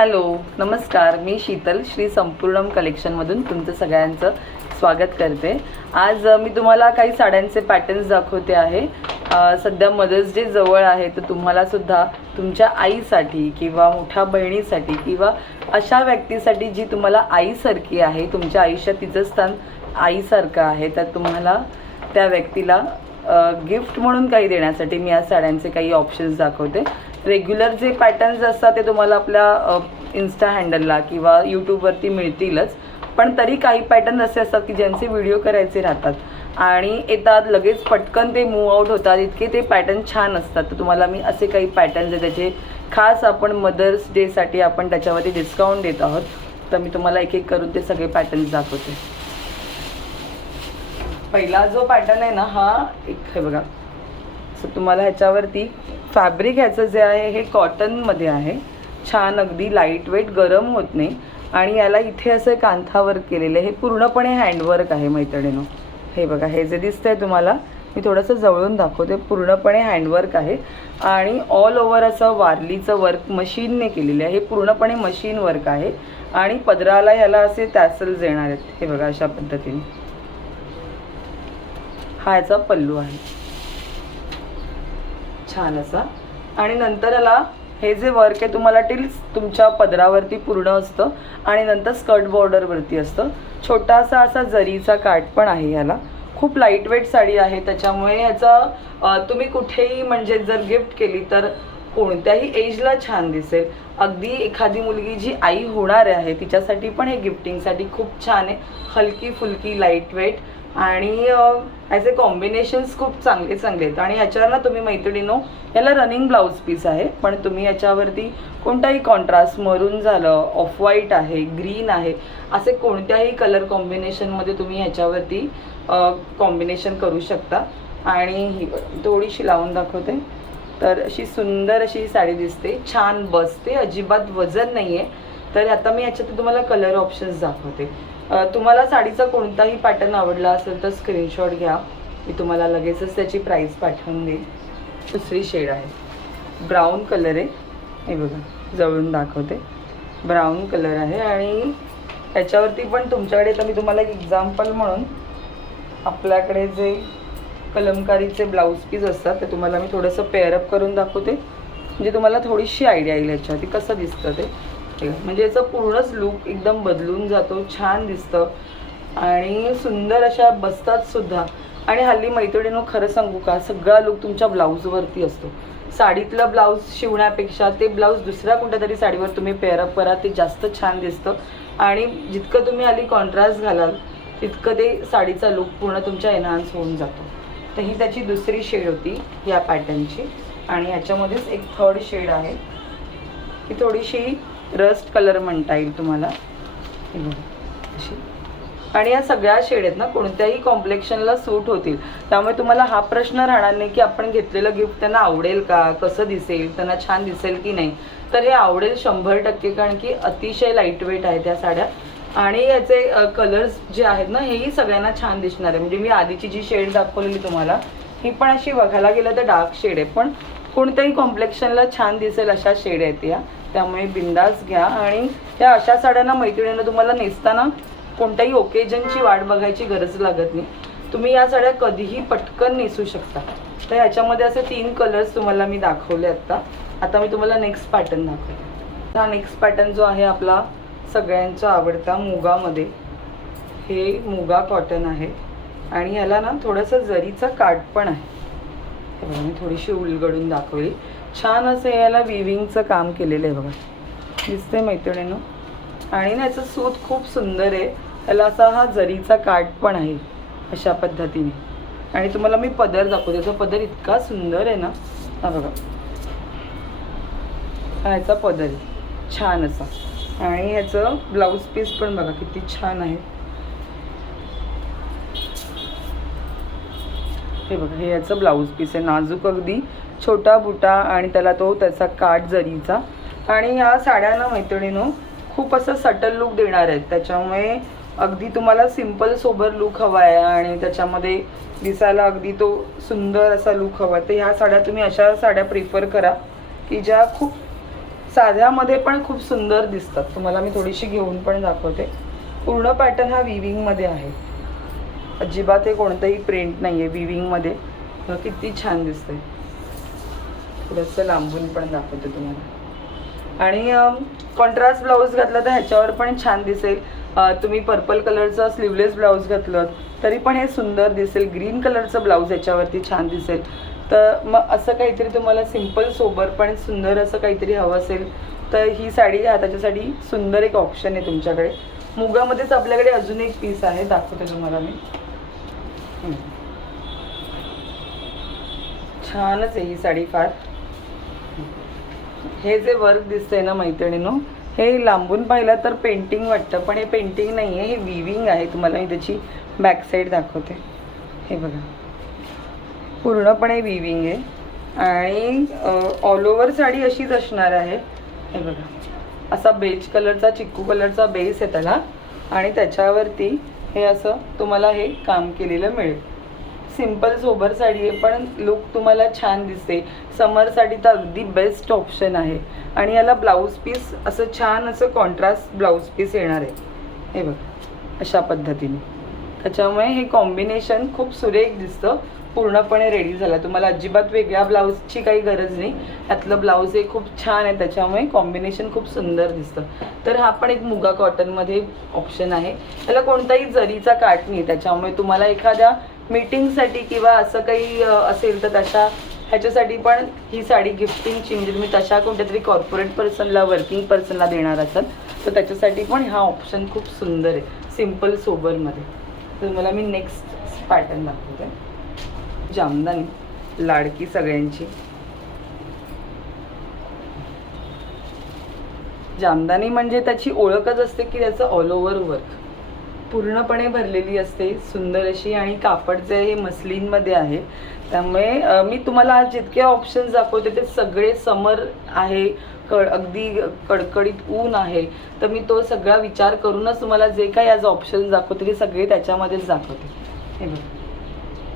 Hello नमस्कार, मी शीतल श्री संपूर्णम कलेक्शनमधून तुमचं सगळ्यांचं स्वागत करते। आज मी तुम्हाला काही साड्यांचे पॅटर्न्स दाखवते आहे। सध्या मदर्स डे जवळ आहे, तर तुम्हाला सुद्धा तुमच्या आईसाठी किंवा मोठ्या बहिणीसाठी किंवा अशा व्यक्तीसाठी जी तुम्हाला आईसारखी आहे, तुमच्या आयुष्यात तिचं स्थान आईसारखं आहे, तर तुम्हाला त्या व्यक्तीला गिफ्ट म्हणून काही देण्यासाठी मी या साड्यांचे काही ऑप्शन्स दाखवते। रेग्युलर जे पॅटर्न्स असतात ते तुम्हाला आपल्या इन्स्टा हँडलला किंवा यूट्यूबवरती मिळतीलच, पण तरी काही पॅटर्न असे असतात की ज्यांचे व्हिडिओ करायचे राहतात आणि येतात लगेच पटकन ते मूव आउट होतात, इतके ते पॅटर्न छान असतात। तर तुम्हाला मी असे काही पॅटर्न्स आहे त्याचे खास आपण मदर्स डेसाठी आपण त्याच्यावरती डिस्काउंट देत आहोत, तर मी तुम्हाला एक एक करून ते सगळे पॅटर्न्स दाखवते। पहिला जो पॅटर्न आहे ना, हा एक हे बघा, सो तुम्हाला ह्याच्यावरती फॅब्रिक ह्याचं जे आहे हे कॉटनमध्ये आहे, छान अगदी लाईट वेट, गरम होत नाही आणि याला इथे असं कांथावर्क केलेलं आहे। हे पूर्णपणे हँडवर्क आहे मैत्रिणींनो। हे बघा, हे जे दिसतंय तुम्हाला, मी थोडंसं जवळून दाखवते, पूर्णपणे हँडवर्क आहे आणि ऑल ओव्हर असं वारलीचं वर्क मशीनने केलेलं आहे। हे पूर्णपणे मशीन वर्क आहे आणि पदराला ह्याला असे टॅसल्स येणार आहेत। हे बघा, अशा पद्धतीने हा याचा पल्लू आहे छान असा, आणि नंतर ह्याला हे जे वर्क आहे तुम्हाला टिल्स तुमच्या पदरावरती पूर्ण असतं आणि नंतर स्कर्ट बॉर्डरवरती असतं। छोटासा असा जरीचा काठ पण आहे ह्याला। खूप लाईट वेट साडी आहे, त्याच्यामुळे ह्याचा तुम्ही कुठेही म्हणजे जर गिफ्ट केली तर कोणत्याही एजला छान दिसेल। अगदी एखादी मुलगी जी आई होणार आहे तिच्यासाठी पण हे गिफ्टिंगसाठी खूप छान आहे। हलकी फुलकी लाईट वेट आणि ह्याचे कॉम्बिनेशन्स खूप चांगले आहेत। आणि ह्याच्यावर ना तुम्ही मैत्रिणींनो, याला रनिंग ब्लाऊज पीस आहे, पण तुम्ही याच्यावरती कोणताही कॉन्ट्रास्ट, मरून झालं, ऑफ व्हाईट आहे, ग्रीन आहे, असे कोणत्याही कलर कॉम्बिनेशनमध्ये तुम्ही ह्याच्यावरती कॉम्बिनेशन करू शकता। आणि ही थोडीशी लावून दाखवते, तर अशी सुंदर अशी साडी दिसते, छान बसते, अजिबात वजन नाही आहे। तर आता मी याच्यात तुम्हाला कलर ऑप्शन्स दाखवते। तुम्हाला साडीचा कोणताही पॅटर्न आवडला असेल तर स्क्रीनशॉट घ्या, मी तुम्हाला लगेचच त्याची प्राईस पाठवून देईन। दुसरी शेड आहे, ब्राऊन कलर आहे, हे बघा जवळून दाखवते, ब्राऊन कलर आहे आणि त्याच्यावरती पण तुमच्याकडे, तर मी तुम्हाला एक एक्झाम्पल म्हणून आपल्याकडे जे कलमकारीचे ब्लाऊज पीस असतात ते तुम्हाला मी थोडंसं पेअरअप करून दाखवते, म्हणजे तुम्हाला थोडीशी आयडिया येईल याच्यावरती कसं दिसतं ते। म्हणजे याचा पूर्णच लुक एकदम बदलून जातो, छान दिसतं आणि सुंदर अशा बसतात सुद्धा। आणि हल्ली मैत्रिणींनो, खरं सांगू का, सगळा लुक तुमच्या ब्लाऊजवरती असतो। साडीतलं ब्लाऊज शिवण्यापेक्षा ते ब्लाऊज दुसऱ्या कोणत्या तरी साडीवर तुम्ही पेअरअप करा, ते जास्त छान दिसतं आणि जितकं तुम्ही हल्ली कॉन्ट्रास्ट घालाल तितकं ते साडीचा लुक पूर्ण तुमच्या एनहान्स होऊन जातो। तर ही त्याची दुसरी शेड होती या पॅटर्नची, आणि ह्याच्यामध्येच एक थर्ड शेड आहे, ही थोडीशी रस्ट कलर म्हणता येईल तुम्हाला, अशी। आणि या सगळ्या शेड आहेत ना, कोणत्याही कॉम्प्लेक्शनला सूट होतील, त्यामुळे तुम्हाला हा प्रश्न राहणार नाही की आपण घेतलेलं गिफ्ट त्यांना आवडेल का, कसं दिसेल, त्यांना छान दिसेल की नाही। तर हे आवडेल 100%, कारण की अतिशय लाईट वेट आहे त्या साड्या आणि याचे कलर्स जे आहेत ना, हेही सगळ्यांना छान दिसणार आहे। म्हणजे मी आधीची जी शेड दाखवलेली तुम्हाला, ही पण अशी बघायला गेलं तर डार्क शेड आहे, पण कोणत्याही कॉम्प्लेक्शनला छान दिसेल अशा शेड आहेत या, त्यामुळे बिंदास घ्या। आणि त्या अशा साड्यांना मैत्रिणींना तुम्हाला नेसताना कोणत्याही ओकेजनची वाट बघायची गरज लागत नाही, तुम्ही या साड्या कधीही पटकन नेसू शकता। तर ह्याच्यामध्ये असे 3 कलर्स तुम्हाला मी दाखवले आता मी तुम्हाला नेक्स्ट पॅटर्न दाखवते। हा नेक्स्ट पॅटर्न जो आहे आपला सगळ्यांचा आवडता मुगामध्ये, हे मुगा कॉटन आहे आणि ह्याला ना थोडंसं जरीचा काठ पण आहे। मी थोडीशी उलगडून दाखवली, छान असं याला विविंगचं काम केलेलं आहे, बघा दिसते मैत्रिणींनो। आणि ना याचं सूत खूप सुंदर आहे, त्याला असा हा जरीचा काठ पण आहे अशा पद्धतीने। आणि तुम्हाला मी पदर दाखवते, त्याचा पदर इतका सुंदर आहे ना, हा बघा, हा याचा पदर आहे छान असा, आणि ह्याचं ब्लाऊज पीस पण बघा किती छान आहे। हे बघा, हे याचं ब्लाऊज पीस आहे, नाजूक अगदी, छोटा बुटा आणि त्याचा काठ जरीचा। आणि ह्या साड्यांना मैत्रिणींनो खूप असं सटल लुक देणार आहेत, त्याच्यामुळे अगदी तुम्हाला सिंपल सोबर लुक हवा आहे आणि त्याच्यामध्ये दिसायला अगदी तो सुंदर असा लुक हवा आहे, तर ह्या साड्या तुम्ही अशा साड्या प्रिफर करा की ज्या खूप साध्यामध्ये पण खूप सुंदर दिसतात. तुम्हाला मी थोडीशी घेऊन पण दाखवते. पूर्ण पॅटर्न हा विविंगमध्ये आहे, अजिबात हे कोणतंही प्रिंट नाही आहे, विविंगमध्ये. किती छान दिसते. थोडंसं लांबून पण दाखवते तुम्हाला. आणि कॉन्ट्रास्ट ब्लाऊज घातला तर ह्याच्यावर पण छान दिसेल. तुम्ही पर्पल कलरचा स्लीवलेस ब्लाऊज घातलं तरी पण हे सुंदर दिसेल. ग्रीन कलरचं ब्लाऊज याच्यावरती छान दिसेल. तर मग असं काहीतरी तुम्हाला सिम्पल सोबर पण सुंदर असं काहीतरी हवं असेल तर ही साडी त्याच्यासाठी सुंदर एक ऑप्शन आहे तुमच्याकडे. मुगामध्येच आपल्याकडे अजून एक पीस आहे, दाखवते तुम्हाला मी. छानच आहे ही साडी फार. हे जे वर्क दिसतंय ना मैत्रिणींनो, हे लांबून पाहिलं तर पेंटिंग वाटतं, पण हे पेंटिंग नाही आहे, हे विविंग आहे. तुम्हाला मी त्याची बॅक साईड दाखवते. हे बघा, पूर्णपणे विविंग आहे आणि ऑल ओव्हर साडी अशीच असणार आहे. हे बघा, असा बेज कलरचा, चिक्कू कलरचा बेस आहे त्याला आणि त्याच्यावरती हे असं तुम्हाला हे काम केलेलं मिळेल. सिंपल सोबर साडी आहे पण लुक तुम्हाला छान दिसते. समरसाठी तर अगदी बेस्ट ऑप्शन आहे. आणि याला ब्लाऊज पीस असं छान असं कॉन्ट्रास्ट ब्लाऊज पीस येणार आहे. हे बघा, अशा पद्धतीने. त्याच्यामुळे हे कॉम्बिनेशन खूप सुरेख दिसतं. पूर्णपणे रेडी झाला. तुम्हाला अजिबात वेगळ्या ब्लाऊजची काही गरज नाही. यातलं ब्लाऊज हे खूप छान आहे, त्याच्यामुळे कॉम्बिनेशन खूप सुंदर दिसतं. तर हा पण एक मुगा कॉटनमध्ये ऑप्शन आहे. याला कोणताही जरीचा काठ नाही, त्याच्यामुळे तुम्हाला एखाद्या मीटिंगसाठी किंवा असं काही असेल तर ह्याच्यासाठी पण ही साडी गिफ्टिंगची, म्हणजे तुम्ही तशा कोणत्या तरी कॉर्पोरेट पर्सनला, वर्किंग पर्सनला देणार असाल तर त्याच्यासाठी पण हा ऑप्शन खूप सुंदर आहे सिम्पल सोबरमध्ये. तर मला मी नेक्स्ट पॅटर्न दाखवते. जामदानी, लाडकी सगळ्यांची जामदानी. म्हणजे त्याची ओळखच असते की त्याचं ऑल ओव्हर वर्क पूर्णपणे भरलेली असते, सुंदर अशी. आणि कापड जे हे मस्लिनमध्ये आहे, त्यामुळे मी तुम्हाला आज जितके ऑप्शन्स दाखवते ते सगळे समर आहे, अगदी कडकडीत ऊन आहे, तर मी तो सगळा विचार करूनच तुम्हाला जे काही आज ऑप्शन्स दाखवते ते सगळे त्याच्यामध्येच दाखवते. हे बघा,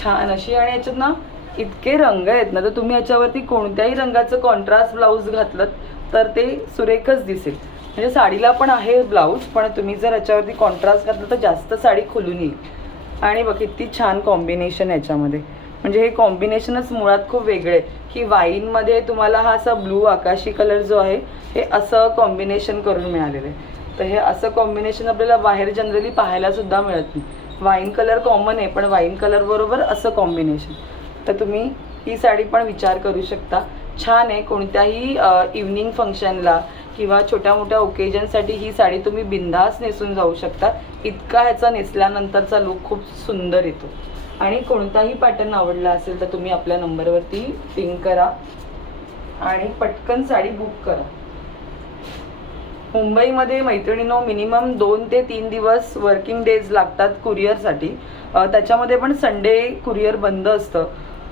छान अशी. आणि याच्यात ना इतके रंग आहेत ना, तर तुम्ही याच्यावरती कोणत्याही रंगाचं कॉन्ट्रास्ट ब्लाऊज घातलं तर ते सुरेखच दिसेल. म्हणजे साडीला पण आहे ब्लाऊज, पण तुम्ही जर याच्यावरती कॉन्ट्रास्ट घातलं तर जास्त साडी खुलून येईल. आणि बघ किती छान कॉम्बिनेशन याच्यामध्ये. म्हणजे हे कॉम्बिनेशनच मुळात खूप वेगळे आहे की वाईनमध्ये तुम्हाला हा असा ब्लू आकाशी कलर जो आहे हे असं कॉम्बिनेशन करून मिळालेलं आहे. तर हे असं कॉम्बिनेशन आपल्याला बाहेर जनरली पाहायलासुद्धा मिळत नाही. वाईन कलर कॉमन आहे, पण वाईन कलर बरोबर असं कॉम्बिनेशन. तर तुम्ही ही साडी पण विचार करू शकता. छान आहे. कोणत्याही इव्हनिंग फंक्शनला किंवा छोट्या मोठ्या ओकेजनसाठी ही साडी तुम्ही बिंदास नेसून जाऊ शकता. इतका ह्याचा नेसल्यानंतरचा लुक खूप सुंदर येतो. आणि कोणताही पॅटर्न आवडला असेल तर तुम्ही आपल्या नंबरवरती पिंग करा आणि पटकन साडी बुक करा. मुंबईमध्ये मैत्रिणींनो मिनिमम 2 ते 3 दिवस वर्किंग डेज लागतात कुरिअरसाठी. त्याच्यामध्ये पण संडे कुरिअर बंद असतं.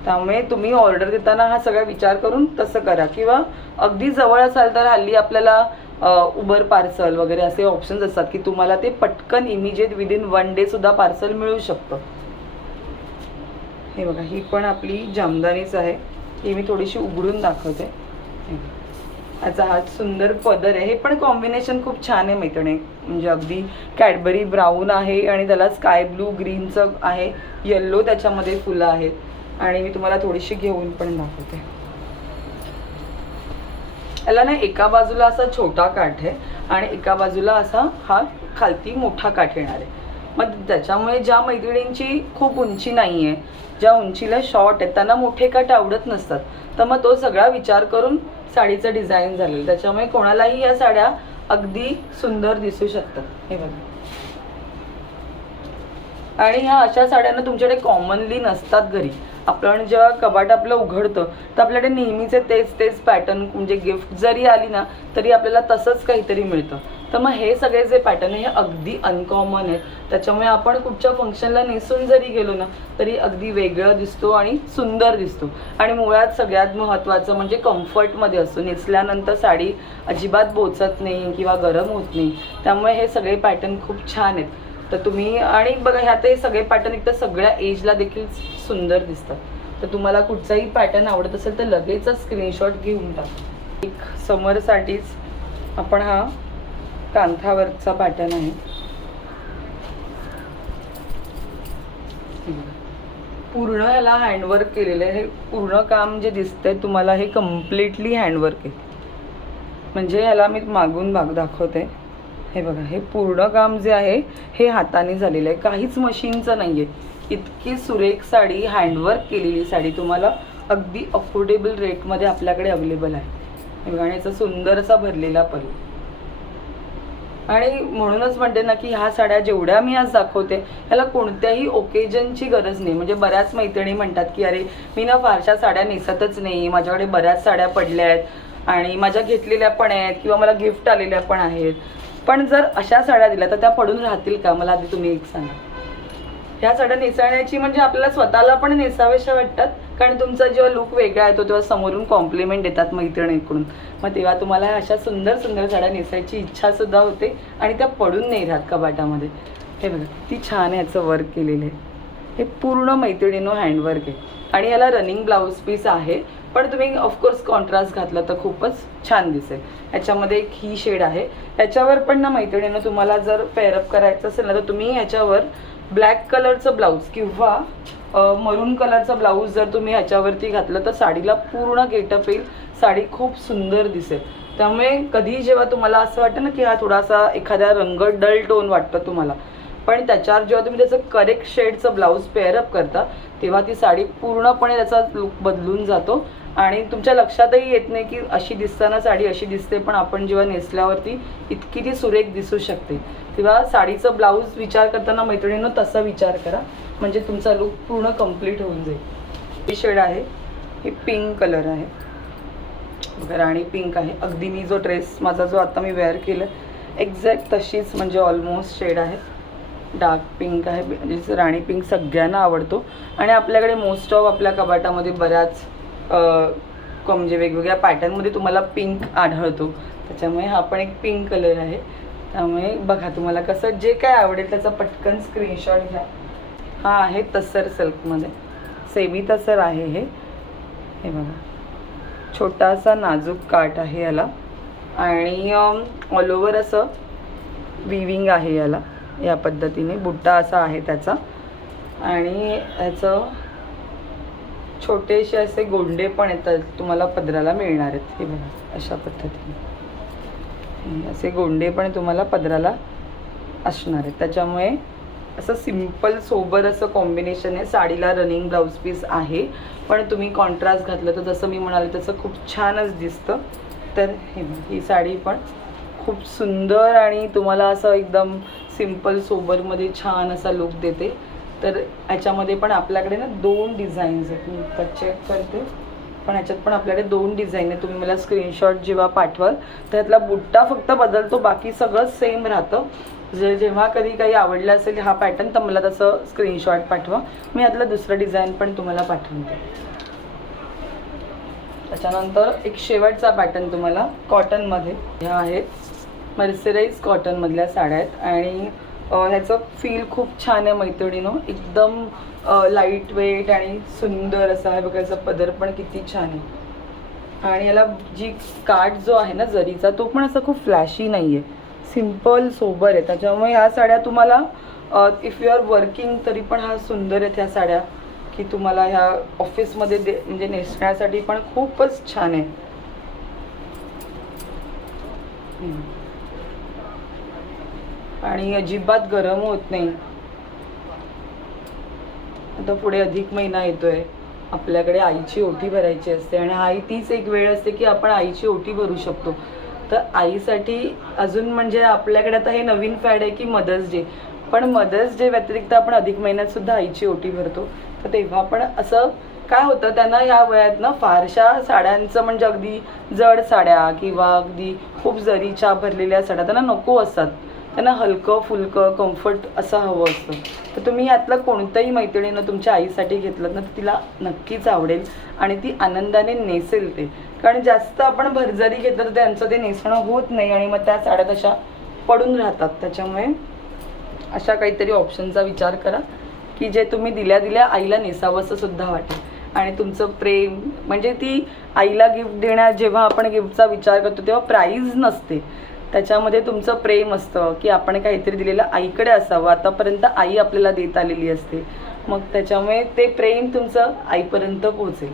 त्यामुळे तुम्ही ऑर्डर देताना हा सगळा विचार करून तसं करा. किंवा अगदी जवळ असाल तर हल्ली आपल्याला उबर पार्सल वगैरे असे ऑप्शन्स असतात की तुम्हाला ते पटकन इमिजिएट विदिन 1 डे सुद्धा पार्सल मिळू शकतं. हे बघा, ही पण आपली जामदानीच आहे. ही मी थोडीशी उघडून दाखवते. याचा हा सुंदर पदर आहे. हे पण कॉम्बिनेशन खूप छान आहे मैत्रिणी. म्हणजे अगदी कॅडबरी ब्राऊन आहे आणि त्याला स्काय ब्लू ग्रीनचं आहे, येल्लो त्याच्यामध्ये फुलं आहेत. आणि मी तुम्हाला थोडीशी घेऊन पण दाखवते. याला ना एका बाजूला असा छोटा काठ आहे आणि एका बाजूला असा हा खालती मोठा काठ येणार आहे. मग त्याच्यामुळे ज्या मैत्रिणींची खूप उंची नाही आहे, ज्या उंचीला शॉर्ट आहेत, त्यांना मोठे काठ आवडत नसतात, तर मग तो सगळा विचार करून साडीचं डिझाईन झालेलं. त्याच्यामुळे कोणालाही या साड्या अगदी सुंदर दिसू शकतात. हे बघा. आणि ह्या अशा साड्यांना तुमच्याकडे कॉमनली नसतात घरी. आपण जेव्हा कपाट आपलं उघडतं तर आपल्याकडे नेहमीचे तेच पॅटर्न, म्हणजे गिफ्ट जरी आली ना तरी आपल्याला तसंच काहीतरी मिळतं. तर मग हे सगळे जे पॅटर्न आहे हे अगदी अनकॉमन आहेत. त्याच्यामुळे आपण कुठच्या फंक्शनला नेसून जरी गेलो ना तरी अगदी वेगळं दिसतो आणि सुंदर दिसतो. आणि मुळात सगळ्यात महत्त्वाचं म्हणजे कम्फर्टमध्ये असतो. नेसल्यानंतर साडी अजिबात बोचत नाही किंवा गरम होत नाही. त्यामुळे हे सगळे पॅटर्न खूप छान आहेत. तर तुम्ही, आणि बघा ह्यात हे सगळे पॅटर्न एक तर सगळ्या एजला देखील सुंदर दिसतात. तर तुम्हाला कुठचाही पॅटर्न आवडत असेल तर लगेचच स्क्रीनशॉट घेऊन टाका. एक समरसाठीच आपण हा कांथावरचा पॅटर्न आहे. पूर्ण ह्याला हँडवर्क केलेलं आहे. हे पूर्ण काम जे दिसतंय तुम्हाला हे कम्प्लिटली हँडवर्क आहे. म्हणजे ह्याला मी मागून भाग दाखवते. हे बघा, हे पूर्ण काम जे आहे हे हाताने झालेलं आहे, काहीच मशीनचं नाही आहे. इतकी सुरेख साडी, हँडवर्क केलेली साडी तुम्हाला अगदी अफोर्डेबल रेटमध्ये आपल्याकडे अवेलेबल आहे. हे बघा, आणि याचा सुंदर असा भरलेला पल्लू. आणि म्हणूनच म्हणते ना की ह्या साड्या जेवढ्या मी आज दाखवते ह्याला कोणत्याही ओकेजनची गरज नाही. म्हणजे बऱ्याच मैत्रिणी म्हणतात की अरे मी ना फारशा साड्या नेसतच नाही, माझ्याकडे बऱ्याच साड्या पडल्या आहेत आणि माझ्या घेतलेल्या पण आहेत किंवा मला गिफ्ट आलेल्या पण आहेत. पण जर अशा साड्या दिल्या तर त्या पडून राहतील का? मला आधी तुम्ही एक सांगा. ह्या साड्या नेसण्याची म्हणजे आपल्याला स्वतःला पण नेसाव्याशा वाटतात, कारण तुमचा जेव्हा लुक वेगळा येतो तेव्हा समोरून कॉम्प्लिमेंट देतात मैत्रिणीकडून. मग तेव्हा तुम्हाला अशा सुंदर सुंदर साड्या नेसायची इच्छासुद्धा होते आणि त्या पडून नाही राहत कपाटामध्ये. हे बघा किती छान आहे याचं वर्क केलेलं आहे. हे पूर्ण मैत्रिणीनो हँडवर्क आहे आणि याला रनिंग ब्लाऊज पीस आहे. पण तुम्ही ऑफकोर्स कॉन्ट्रास्ट घातला तर खूपच छान दिसेल. याच्यामध्ये एक ही शेड आहे. याच्यावर पण ना मैत्रिणीनं तुम्हाला जर पेअरअप करायचं असेल ना तर तुम्ही ह्याच्यावर ब्लॅक कलरचं ब्लाऊज किंवा मरून कलरचं ब्लाऊज जर तुम्ही ह्याच्यावरती घातलं तर साडीला पूर्ण गेटअप येईल. साडी खूप सुंदर दिसेल. त्यामुळे कधी जेव्हा तुम्हाला असं वाटतं ना की हा थोडासा एखादा रंग डल टोन वाटतं तुम्हाला, पण त्याच्यावर जेव्हा तुम्ही त्याचं करेक्ट शेडचं ब्लाऊज पेअरअप करता तेव्हा ती साडी पूर्णपणे त्याचा लुक बदलून जातो आणि तुमच्या लक्षातही येत नाही की अशी दिसताना साडी अशी दिसते, पण आपण जेव्हा नेसल्यावरती इतकी ती सुरेख दिसू शकते. तेव्हा साडीचं ब्लाऊज विचार करताना मैत्रिणींनो तसा विचार करा, म्हणजे तुमचा लुक पूर्ण कंप्लीट होऊन जाईल. ही शेड आहे, ही पिंक कलर आहे बघा, राणी पिंक आहे. अगदी मी जो ड्रेस माझा जो आता मी वेअर केला एक्झॅक्ट तशीच म्हणजे ऑलमोस्ट शेड आहे. डार्क पिंक आहे, म्हणजे राणी पिंक सगळ्यांना आवडतो आणि आपल्याकडे मोस्ट ऑफ आपल्या कपाटामध्ये बऱ्याच म्हणजे वेगवेगळ्या पॅटर्नमध्ये तुम्हाला पिंक आढळतो. त्याच्यामुळे हा पण एक पिंक कलर आहे. त्यामुळे बघा तुम्हाला कसं जे काय आवडेल त्याचा पटकन स्क्रीनशॉट घ्या. हा आहे तसर सिल्कमध्ये, सेमी तसर आहे हे. हे बघा छोटासा नाजूक काठ आहे याला आणि ऑल ओव्हर असं विविंग आहे याला. या पद्धतीने बुट्टा असा आहे त्याचा आणि याचं छोटेसे असे गोंडे पण येतात तुम्हाला पदराला मिळणार आहेत. हे बघा अशा पद्धतीने असे गोंडे पण तुम्हाला पदराला असणार आहेत. त्याच्यामुळे असं सिम्पल सोबर असं कॉम्बिनेशन आहे. साडीला रनिंग ब्लाऊज पीस आहे, पण तुम्ही कॉन्ट्रास्ट घातलं तर जसं मी म्हणाले तसं खूप छानच दिसतं. तर ही साडी पण खूप सुंदर आणि तुम्हाला असं एकदम सिम्पल सोबरमध्ये छान असा लुक देते. तर ह्याच्यामध्ये पण आपल्याकडे ना 2 डिझाईन्स आहेत. मी आता चेक करते, पण ह्याच्यात पण आपल्याकडे 2 डिझाईन आहे. तुम्ही मला स्क्रीनशॉट जेव्हा पाठवाल तर ह्यातला बुट्टा फक्त बदलतो, बाकी सगळं सेम राहतं. जेव्हा कधी काही आवडलं असेल हा पॅटर्न तर मला तसं स्क्रीनशॉट पाठवा, मी ह्यातलं दुसरं डिझाईन पण तुम्हाला पाठवून देते. त्याच्यानंतर एक शेवटचा पॅटर्न तुम्हाला कॉटनमध्ये, ह्या आहेत मर्सराईज कॉटनमधल्या साड्या आहेत आणि ह्याचं फील खूप छान आहे मैत्रिणीनो. एकदम लाईट वेट आणि सुंदर असा आहे बघा. याचा पदर पण किती छान आहे आणि याला जी काठ जो आहे ना जरीचा तो पण असा खूप फ्लॅशी नाही आहे, सिम्पल सोबर आहे. त्याच्यामुळे ह्या साड्या तुम्हाला इफ यू आर वर्किंग तरी पण हा सुंदर आहेत ह्या साड्या, की तुम्हाला ह्या ऑफिसमध्ये म्हणजे नेसण्यासाठी पण खूपच छान आहे. आणि अजिबात गरम होत नाही. आता पुढे अधिक महिना येतोय, आपल्याकडे आईची ओटी भरायची असते आणि आई तीच एक वेळ असते की आपण आईची ओटी भरू शकतो. तर आईसाठी अजून म्हणजे आपल्याकडे आता हे नवीन फॅड आहे की मदर्स डे, पण मदर्स डे व्यतिरिक्त आपण अधिक महिन्यात सुद्धा आईची ओटी भरतो. तर तेव्हा पण असं काय होतं, त्यांना ह्या वयात ना फारशा साड्यांचं म्हणजे अगदी जड साड्या किंवा अगदी खूप जरीच्या भरलेल्या साड्या त्यांना नको असतात. त्यांना हलकं फुलकं कम्फर्ट असं हवं असतं. तर तुम्ही यातलं कोणतंही मैत्रिणीनं तुमच्या आईसाठी घेतलं ना तर तिला नक्कीच आवडेल आणि ती आनंदाने नेसेल ते. कारण जास्त आपण भरजरी घेतलं तर त्यांचं ते नेसणं होत नाही आणि मग त्या साड्या तशा पडून राहतात. त्याच्यामुळे अशा काहीतरी ऑप्शनचा विचार करा की जे तुम्ही दिल्या दिल्या आईला नेसावंसं सुद्धा वाटेल. आणि तुमचं प्रेम, म्हणजे ती आईला गिफ्ट देण्यात जेव्हा आपण गिफ्टचा विचार करतो तेव्हा प्राईज नसते, त्याच्यामध्ये तुमचं प्रेम असतं की आपण काहीतरी दिलेलं आईकडे असावं. आतापर्यंत आई आपल्याला देत आलेली असते, मग त्याच्यामुळे ते प्रेम तुमचं आईपर्यंत पोहोचेल.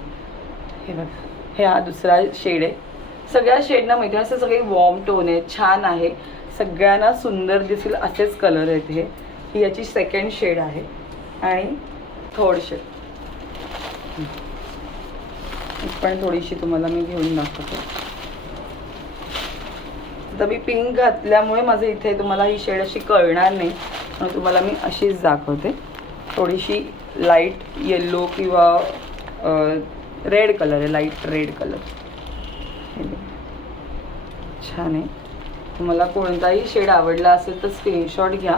हे बघा, हे हा दुसरा शेड आहे. सगळ्या शेडना माहिती असं सगळे वॉर्म टोन आहे, छान आहे, सगळ्यांना सुंदर दिसेल असेच कलर आहेत. ही याची सेकंड शेड आहे आणि थर्ड शेड पण थोडीशी तुम्हाला मी घेऊन दाखवते. आता मी पिंक घातल्यामुळे माझं इथे तुम्हाला ही शेड अशी कळणार नाही, म्हणून तुम्हाला मी अशीच दाखवते. थोडीशी लाईट येल्लो किंवा रेड कलर आहे, लाईट रेड कलर. छान आहे. तुम्हाला कोणताही शेड आवडला असेल तर स्क्रीनशॉट घ्या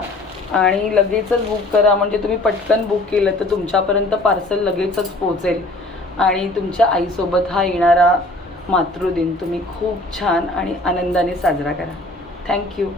आणि लगेचच बुक करा, म्हणजे तुम्ही पटकन बुक केलं तर तुमच्यापर्यंत पार्सल लगेचच पोहोचेल आणि तुमच्या आईसोबत हा येणारा मातृदिन तुम्ही खूप छान आणि आनंदाने साजरा करा. थँक्यू.